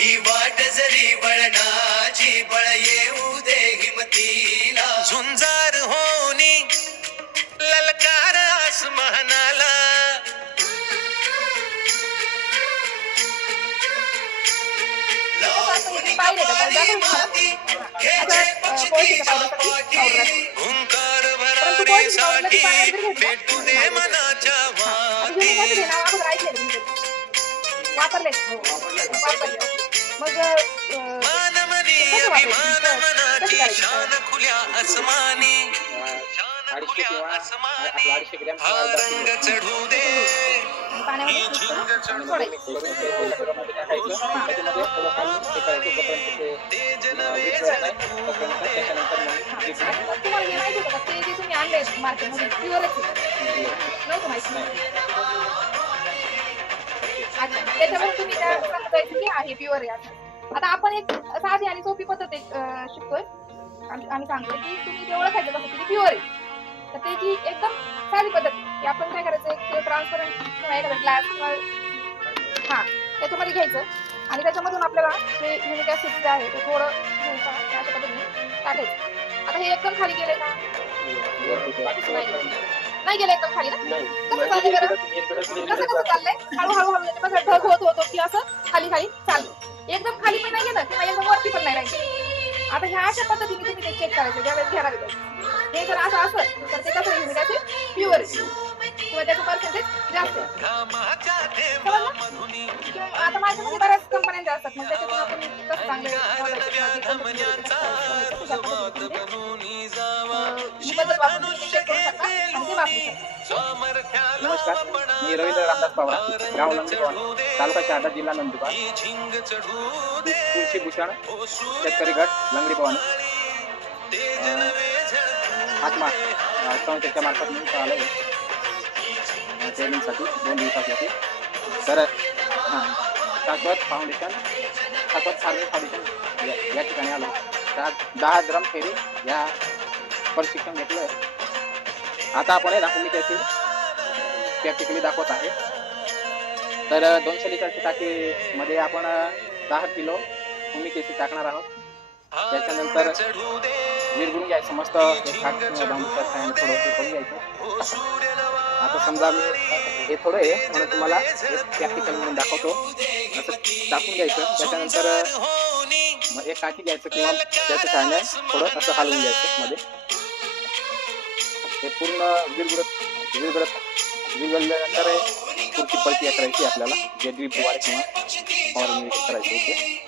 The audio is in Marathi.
ही वाट जरी वळणाची बळ येऊ दे हिमतीला झुंजार होनी ललकार आसमानाला हुंकार भरारीसाठी भेटू दे मनाच्या वाटी मानमनी अभिमान मनाची शान खुल्या आसमानी हा रंग चढू दे ही झिंग चढू दे तेज नवे झळकू दे त्याच्यामुळे तुम्ही काय सांगतायचं की आहे प्युअर आहे. आता आपण एक साधी आणि सोपी पद्धत शिकतोय. आम्ही सांगतोय की तुम्ही जे ओळखायचं कसं की प्युअर आहे, तर त्याची एकदम साधी पद्धत की आपण काय करायचं, एक ट्रान्सपरंट किंवा एखादा ग्लास हा त्याच्यामध्ये घ्यायचं आणि त्याच्यामधून आपल्याला जे युनिक ऍसिड जे आहे ते थोडं अशा पद्धतीने टाकायचं. आता हे एकदम खाली गेले का? नाही गेलं एकदम खाली ना? कसं चाललंय बरं? कसं चाललंय? हळूहळू हळू ढग होतो की असं खाली खाली चाललं. एकदम खाली पण नाही गेलं किंवा एकदम वरती पण नाही राहिलं. आता ह्या अशा पद्धतीने तुम्ही ते चेक करायचं ज्यावेळेस घ्यायला लागेल. हे जर असं असेल तर ते कसं युनिक ऍसिड प्युअर किंवा त्याचं पर्सेंटेज जास्त आहे. आता माझ्यामध्ये बऱ्याच कंपन्यांच्या असतात, मग त्याच्यातून आपण कसं चांगलं नमस्कार, मी रवींद्र रामदास पवार, गाव लंगडीवाड, तालुका शहादा, जिल्हा नंदुरबार. तुळशीभूषण शेतकरी गट लंगडीवाड. संस्थेच्या मार्फत मी आलो ट्रेनिंगसाठी 2 दिवसासाठी. तर शाश्वत फाउंडेशन, शाश्वत फार्मिंग फाउंडेशन या ठिकाणी आलो. 10 ड्रम फेरी या प्रशिक्षण घेतलं. आता आपण हुमिक ऍसिड प्रॅक्टिकली दाखवत आहे. तर 200 लिटरच्या टाकीमध्ये आपण 10 किलो हुमिक ऍसिड टाकणार आहोत. त्याच्यानंतर विरघळून घ्यायचं मस्त बांबूच्या साह्याने थोडं हे करून घ्यायचं. आता समजा मी हे थोडं आहे म्हणून तुम्हाला प्रॅक्टिकल म्हणून दाखवतो. असं टाकून घ्यायचं. त्याच्यानंतर एक काठी घ्यायचं किंवा त्याच्या साह्याने थोडं असं हलवून घ्यायचं मध्ये. हे पूर्ण विरघळल्यानंतर पुढची पलटी करायची आपल्याला, जे ड्रीपद्वारे किंवा फवारणी करायची होते.